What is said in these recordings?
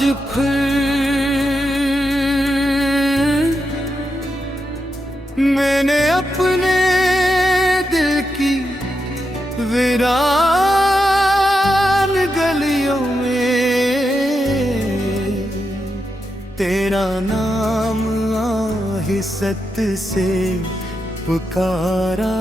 आज फिर मैंने अपने दिल की वीरान गलियों में तेरा नाम आहिस्सत से पुकारा।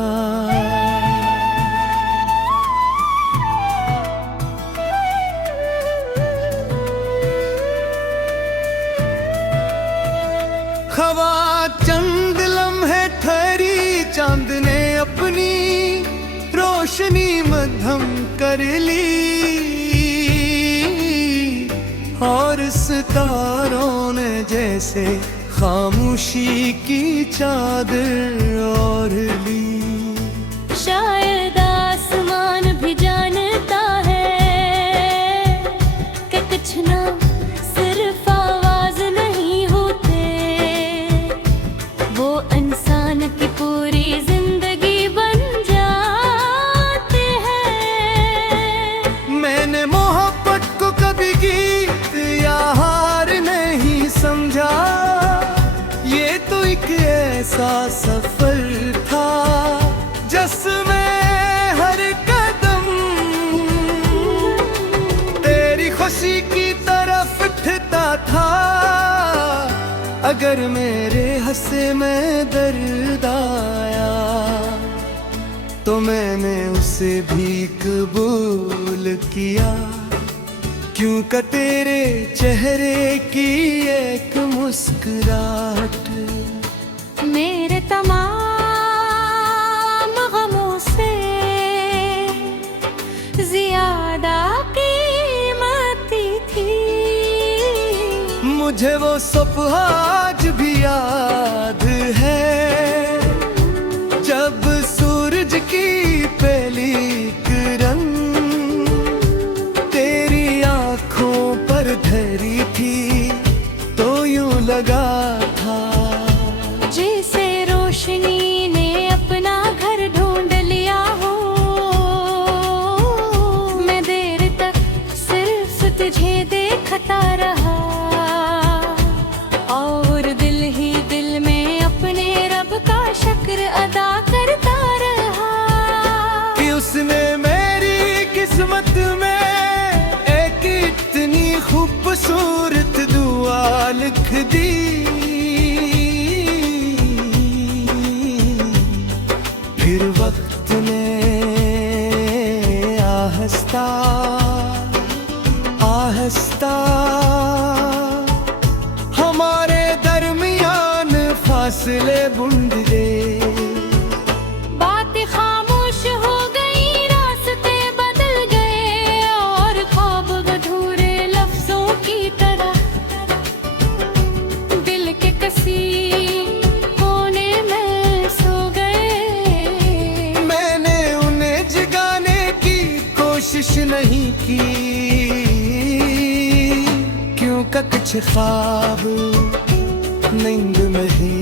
हवा चंद लम्हे ठहरी, चांद ने अपनी रोशनी मध्यम कर ली और सितारों ने जैसे खामोशी की चादर ओढ़ ली। शायद आसमान भी जानता है कि कुछ ना सिर्फ आवाज नहीं होते, वो इंसान की पूरी जिंदगी बन जाते हैं। मैंने मोहब्बत को कभी गीत या हार नहीं समझा, ये तो एक ऐसा सफर था जिसमें हर कदम तेरी खुशी की तरफ उठता था। अगर मेरे हंसे में दर्द आया तो मैंने उसे भी कबूल किया, क्योंकि तेरे चेहरे की एक मुस्कुराहट मेरे तमाम गमों से ज्यादा कीमती थी। मुझे वो सुबह आज भी याद है जब सूरज की पहली किरण तेरी आंखों पर धरी थी, तो यूं लगा था जैसे रोशनी ने अपना घर ढूंढ लिया हो। मैं देर तक सिर्फ तुझे देखता रहा और दिल ही दिल में अपने रब का शुक्र अदा करता रहा कि उसने मेरी किस्मत में एक इतनी खूबसूरत दुआ लिख दी। फिर वक्त ने आहिस्ता आहिस्ता हमारे दरमियान फासले बूंद दे। बातें खामोश हो गई, रास्ते बदल गए और ख्वाब अधूरे लफ्जों की तरह दिल के कसी कोने में सो गए। मैंने उन्हें जगाने की कोशिश नहीं की, क्योंकि कुछ ख्वाब नींद में ही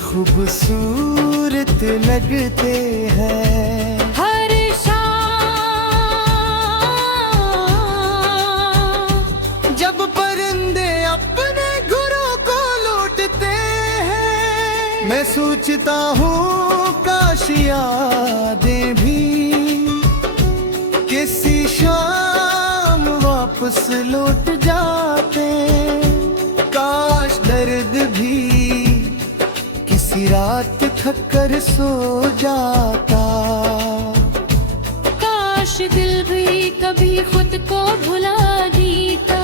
खूबसूरत लगते हैं। हर शाम जब परिंदे अपने घरों को लौटते हैं, मैं सोचता हूँ काश यादें भी किसी शाम वापस लौट जाते। काश दर्द भी किसी रात थक कर सो जाता। काश दिल भी कभी खुद को भुला देता,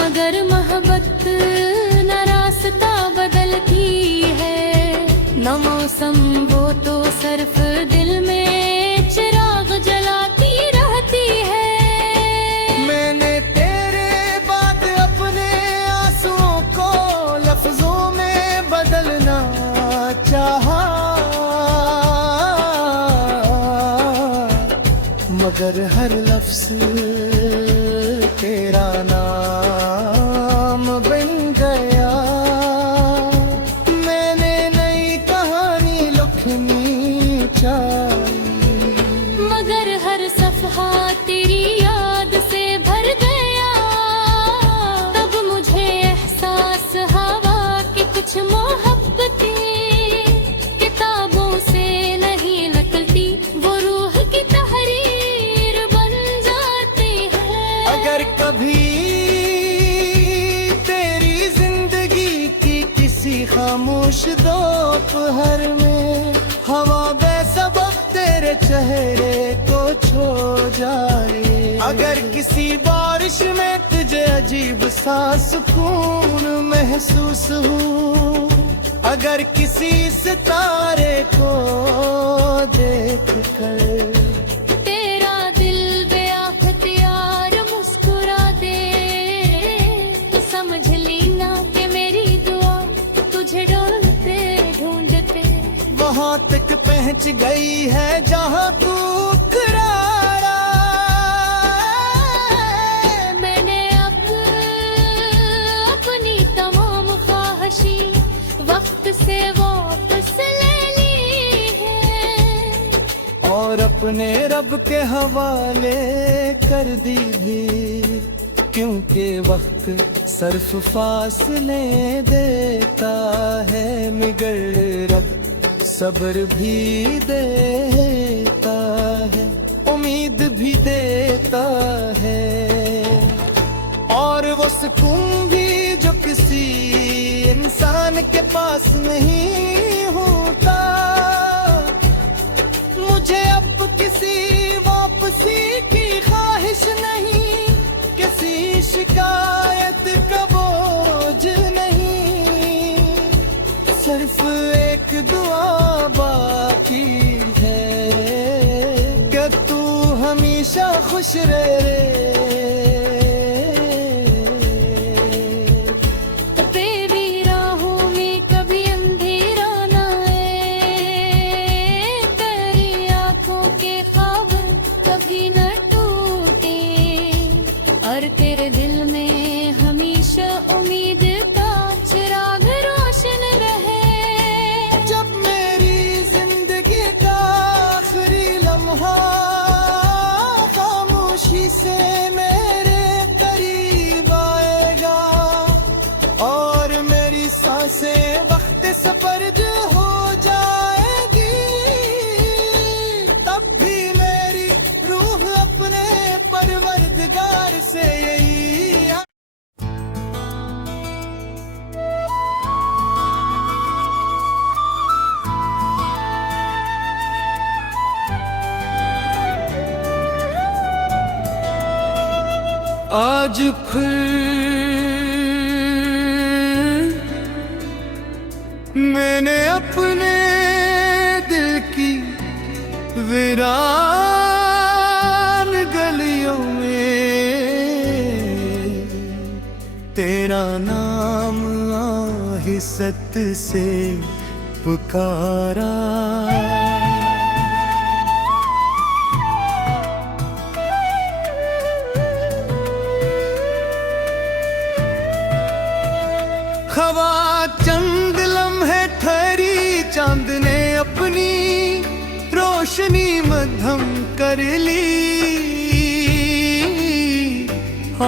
मगर मोहब्बत न रास्ता बदलती है, न मौसम वो तो सिर्फ दिल में चिराग जलाती रहती है। मैंने तेरे बाद अपने आंसुओं को लफ्जों में बदलना चाहा, मगर हर लफ्ज तेरा नाम बन गया। मैंने नई कहानी लिखनी चाहिए, मगर हर सफहा तेरी याद से भर गया। तेरी जिंदगी की किसी खामोश दोपहर में हवा बेसबब तेरे चेहरे को छो जाए। अगर किसी बारिश में तुझे अजीब सा सुकून महसूस हो, अगर किसी सितारे को देख कर तेरा दिल बेअख्तियार मुस्कुरा दे, तो समझ लेना कि मेरी दुआ तुझे ढूंढते ढूंढते वहाँ तक पहुँच गई है जहाँ तू करारा। मैंने अपनी तमाम ख्वाहिशी वक्त से वापस ले ली है, और अपने रब के हवाले कर दी भी, क्योंकि वक्त सिर्फ फासले देता है, मगर रब सब्र भी देता है, उम्मीद भी देता है, और वो सुकून भी जो किसी इंसान के पास नहीं होता। मुझे अब किसी वापसी की ख्वाहिश नहीं, किसी शिकायत का बोझ नहीं, सिर्फ एक दुआ बाकी है कि तू हमेशा खुश रहे। तेरे दिल में हमेशा उम्मीद का चिराग रोशन रहे। जब मेरी जिंदगी का आखिरी लम्हा खामोशी से मेरे करीब आएगा, और मेरी सांसें वक्त सफर हो जाएगी, तब भी मेरी रूह अपने परवरदिगार से यही आज फिर मैंने अपने दिल की वीरान गलियों में तेरा नाम आहिस्सत से पुकारा। हवा चंद लम्हे ठहरी, चांद ने अपनी रोशनी मध्यम कर ली,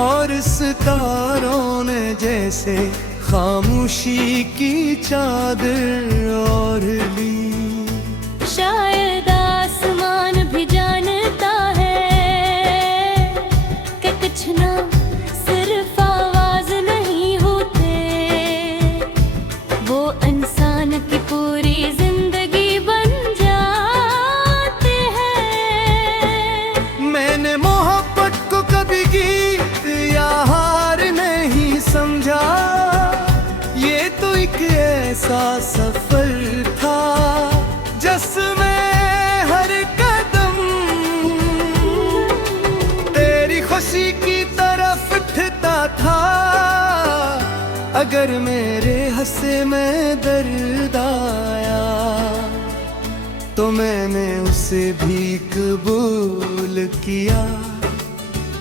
और सितारों ने जैसे खामोशी की चादर ओढ़ ली। शायद आसमान भी जानता है कि कुछ ना सिर्फ आवाज नहीं होते, वो इंसान की पूरी जिंदगी बन जाते हैं। मैंने मोहब्बत को कभी गीत या हार नहीं समझा, ये तो एक ऐसा सफर था जिसमें हर कदम तेरी खुशी की तरफ उठता था। अगर मेरे हंसे में दर्द आया तो मैंने उसे भी कबूल किया,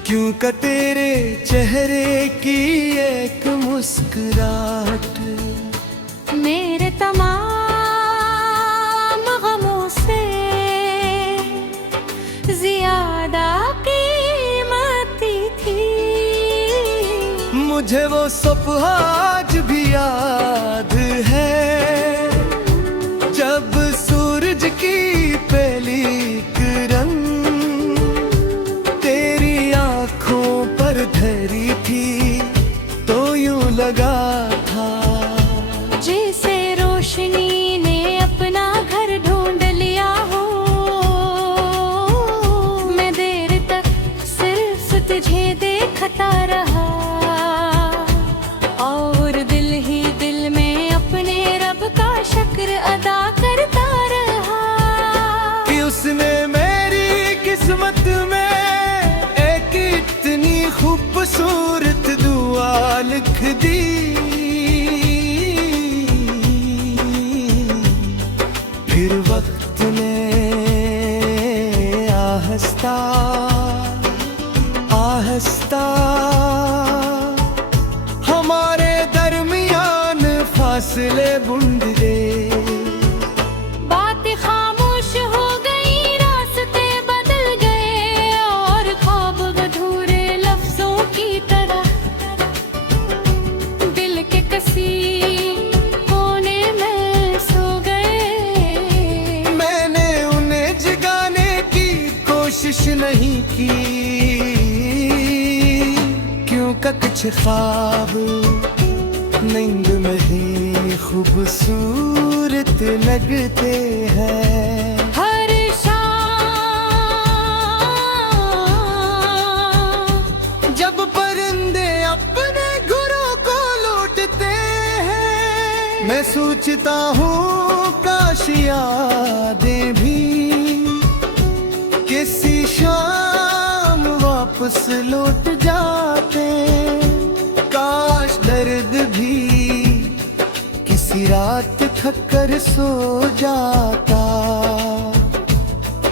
क्योंकि तेरे चेहरे की एक मुस्कुराहट मेरे तमाम गमों से ज्यादा कीमती थी। मुझे वो सुबह आज भी याद है, जब सूरज की पहली किरण तेरी आंखों पर धरी फासले बूंद दे। बातें खामोश हो गई, रास्ते बदल गए और ख्वाब अधूरे लफ्जों की तरह दिल के कसी कोने में सो गए। मैंने उन्हें जगाने की कोशिश नहीं की, क्यों का कुछ ख्वाब नींद में ही खूबसूरत लगते हैं। हर शाम जब परिंदे अपने घरों को लौटते हैं, मैं सोचता हूँ काश यादें भी किसी शाम वापस लौट जाते। काश दर्द भी किसी रात थक कर सो जाता।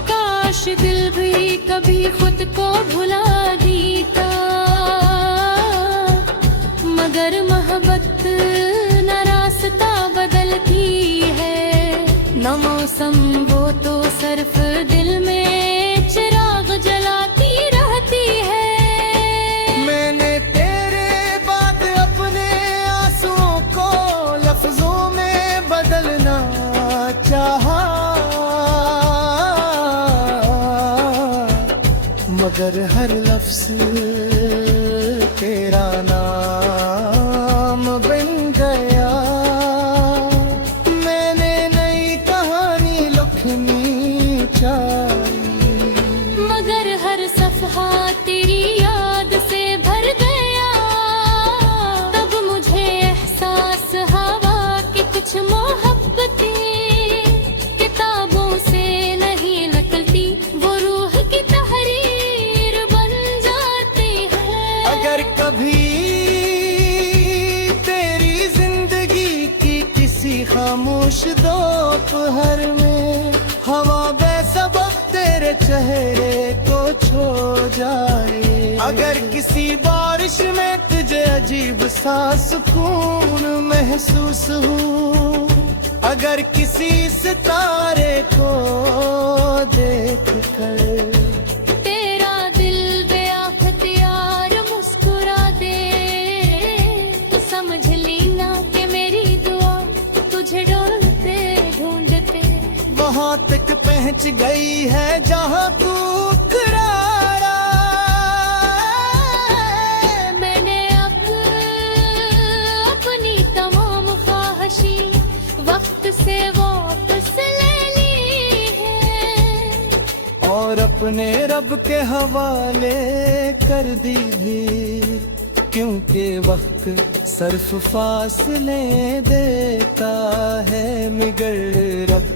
काश दिल भी कभी खुद को भुला देता, मगर मोहब्बत न रास्ता बदलती है, न मौसम वो तो सिर्फ दिल में चिराग जलाती रहती है। मैंने तेरे बाद अपने आंसुओं को लफ्जों में बदलना चाहा, मगर हर लफ्ज तेरा नाम बन गया। मैंने नई कहानी लिखनी चाहिए, मगर हर सफहा तेरी याद से भर गया। तब मुझे एहसास हवा कि कुछ मोहब्बतें किताबों से नहीं निकलती, वो रूह की तहरीर बन जाती है। अगर कभी तेरी जिंदगी की किसी खामोश दोपहर में हवा बेसबब तेरे चेहरे को छो जाए, अगर किसी बारिश में तुझे अजीब सा सुकून महसूस हो, अगर किसी सितारे को देख कर तेरा दिल बेअख्तियार मुस्कुरा दे, तो समझ लेना कि मेरी दुआ तुझे ढूंढते ढूंढते वहां तक पहुंच गई है जहां तू करारा। मैंने अब अपनी तमाम ख्वाहिशी वक्त से वापस ले ली है, और अपने रब के हवाले कर दी भी, क्योंकि वक्त सिर्फ फासले देता है, मगर रब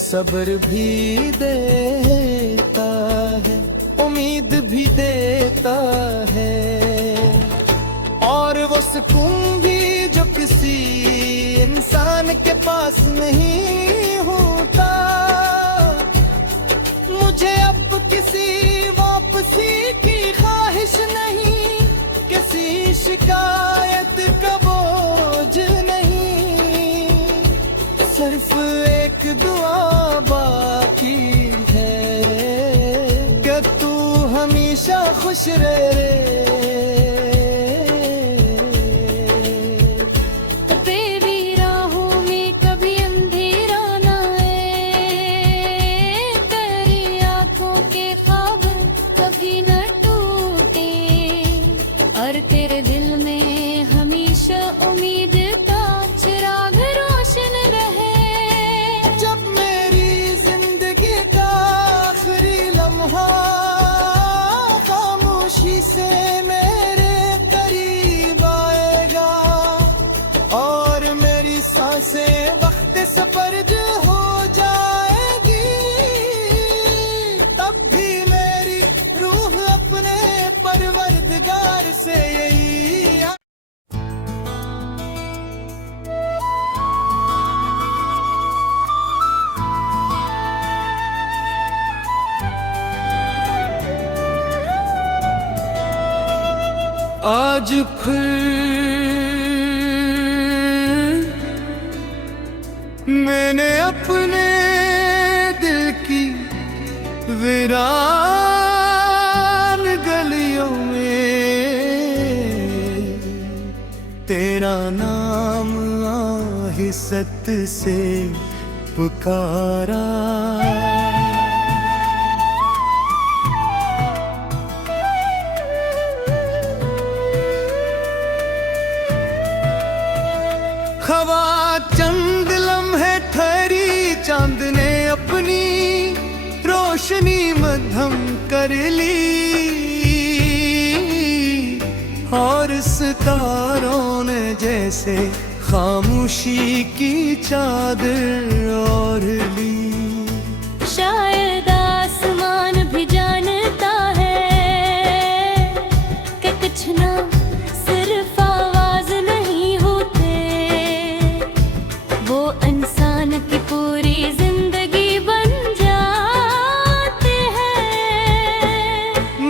सब्र भी देता है, उम्मीद भी देता है, और वो सुकून भी जो किसी इंसान के पास नहीं होता। मुझे अब किसी वापसी की ख्वाहिश नहीं, किसी शिकायत का बोझ नहीं, सिर्फ एक दुआ बाकी है कि तू हमेशा खुश रहे। तेरी राहों में कभी अंधेरा न आए, तेरी आंखों के ख्वाब कभी न टूटे, और तेरे दिल में हमेशा उम्मीद का चिराग रोशन रहे। जब मेरी जिंदगी का आखिरी लम्हा खामोशी से मेरे करीब आएगा, और मेरी सांसें वक्त सफरज हो जाएगी, तब भी मेरी रूह अपने परवरदिगार से यही आज फिर मैंने अपने दिल की वीरान गलियों में तेरा नाम आहिस्सत से पुकारा। हवा चंद लम्हे ठहरी, चांद ने अपनी रोशनी मध्यम कर ली और सितारों ने जैसे खामोशी की चादर ओढ़ ली। शायद आसमान भी जानता है कि कुछ ना सिर्फ आवाज नहीं होते, वो इंसान की पूरी जिंदगी बन जाते हैं।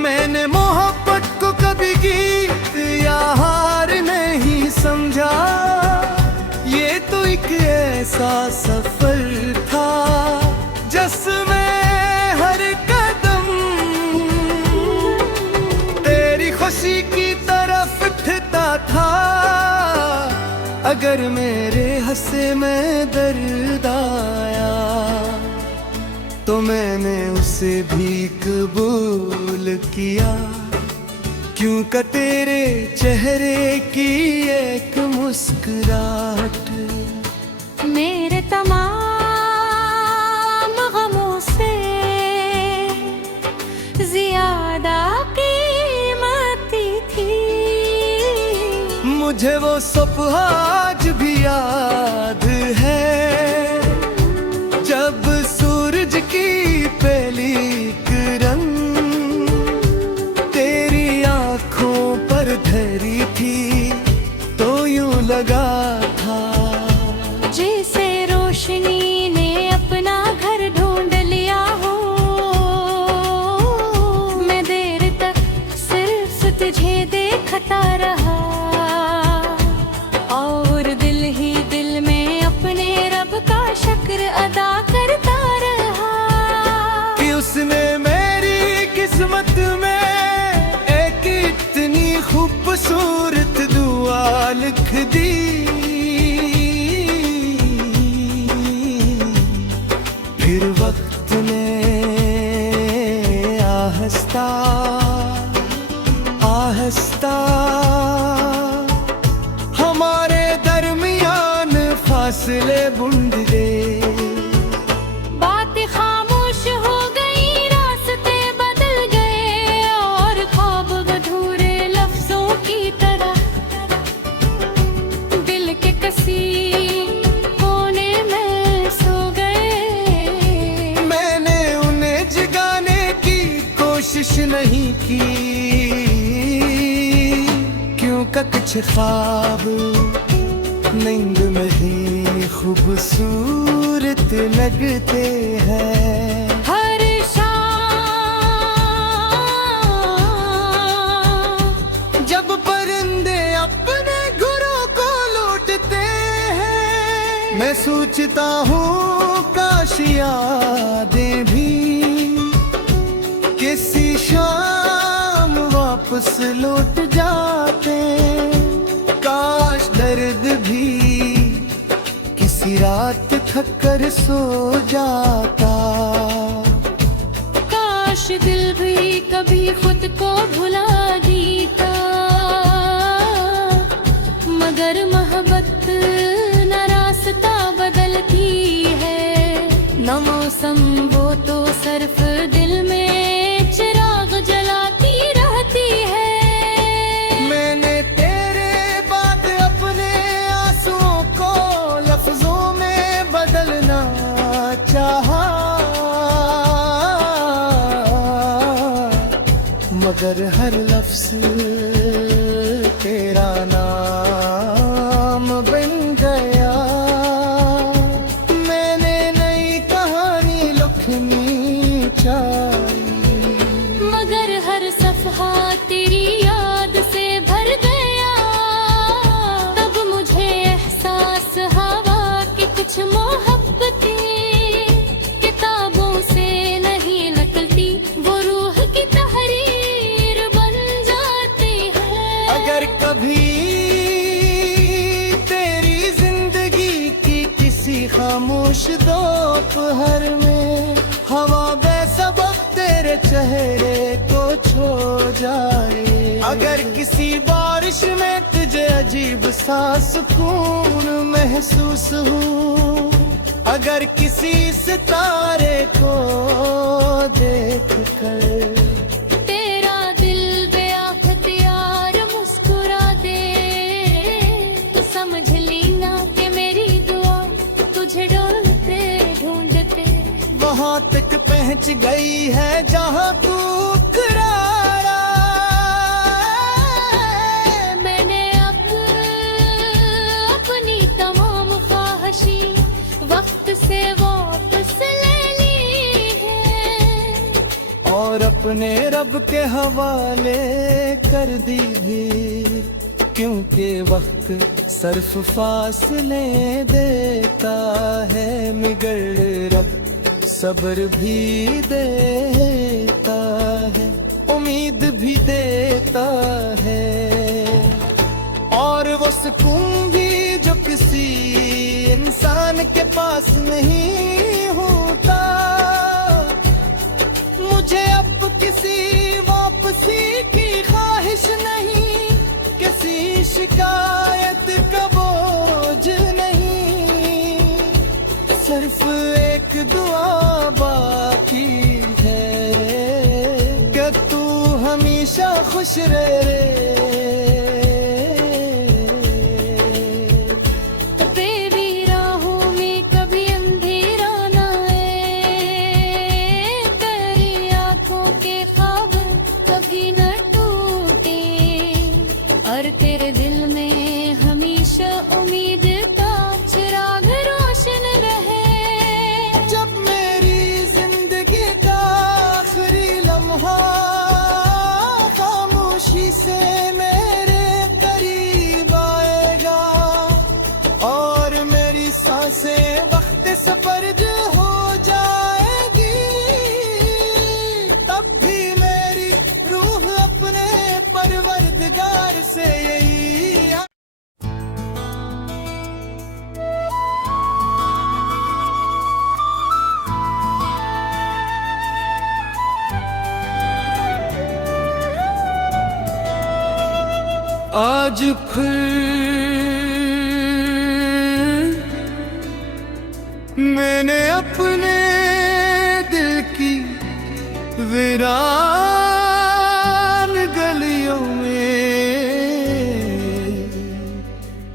मैंने मोहब्बत को कभी गीत या हार नहीं समझा, ये तो एक ऐसा सफर था जिसमें हर कदम तेरी खुशी की तरफ उठता था। अगर मेरे हंसे में दर्द आया तो मैंने उसे भी कबूल किया, क्योंकि तेरे चेहरे की एक मुस्कुराहट मेरे तमाम गमों से ज्यादा कीमती थी। मुझे वो सुबह आज भी याद है जब सूरज की पहली किरण तेरी आंखों पर धरी थी, तो यूं लगा था जैसे रोशनी ने अपना घर ढूंढ लिया हो। मैं देर तक सिर्फ तुझे देखता रहा और दिल ही दिल में अपने रब का शुक्र अदा करता रहा कि उसने मेरी किस्मत में एक इतनी खूबसूरत दुआ लिख दी। फिर वक्त ने आहिस्ता आहिस्ता हमारे दरमियान फासले बूंद दे। बातें खामोश हो गई, रास्ते बदल गए और ख्वाब अधूरे लफ्जों की तरह दिल के कसी कोने में सो गए। मैंने उन्हें जगाने की कोशिश नहीं की, क्योंकि कुछ ख्वाब नींद में ही खूबसूरत लगते हैं। हर शाम जब परिंदे अपने घरों को लौटते हैं, मैं सोचता हूँ काश यादें भी किसी शाम वापस लौट जाते, काश दर्द भी किसी रात थक कर सो जाता, काश दिल भी कभी खुद को भुला देता। मगर मोहब्बत न रास्ता बदलती है, न मौसम, वो तो सिर्फ दिल में चिराग जलाती रहती है। मैंने तेरे बाद अपने आंसुओं को लफ्जों में बदलना चाहा, मगर हर लफ्ज तेरा नाम बन गया। मैंने नई कहानी लिखनी चाहिए, मगर हर सफहा तेरी याद से भर गया। तब मुझे एहसास हवा कि कुछ मोह खामोश दोपहर में हवा बेसबब तेरे चेहरे को छो जाए। अगर किसी बारिश में तुझे अजीब सा सुकून महसूस हो, अगर किसी सितारे को देख कर तेरा दिल बेअख्तियार मुस्कुरा दे, तो समझ लेना कि मेरी दुआ तुझे ढूंढते ढूंढते वहाँ तक पहुँच गई है जहाँ तू करारा। मैंने अपनी तमाम ख्वाहिशी वक्त से वापस ले ली है, और अपने रब के हवाले कर दी भी, क्योंकि वक्त सर्फ फासले देता है मगर रब सब्र भी देता है, उम्मीद भी देता है। और वो सुकून भी जो किसी इंसान के पास नहीं होता, मुझे अब किसी वापसी की ख्वाहिश नहीं, किसी शिकायत का बोझ नहीं, सिर्फ एक दुआ बाकी है कि तू हमेशा खुश रहे। तेरी राहों में कभी अंधेरा न आए, तेरी आंखों के ख्वाब कभी न टूटे, और तेरे दिल में हमेशा उम्मीद का चिराग रोशन रहे। जब मेरी जिंदगी का आखिरी लम्हा खामोशी से मेरे करीब आएगा, और मेरी सांसें वक्त सफर हो जाएगी, तब भी मेरी रूह अपने परवरदिगार से यही आज फिर मैंने अपने दिल की वीरान गलियों में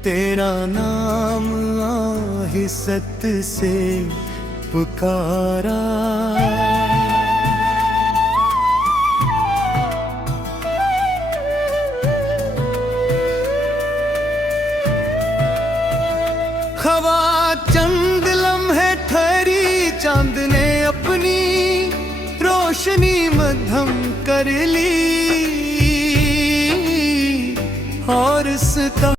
तेरा नाम आहिस्सत से पुकारा। हवा चंद लम्हे ठहरी, चांद ने अपनी रोशनी मध्यम कर ली, और इस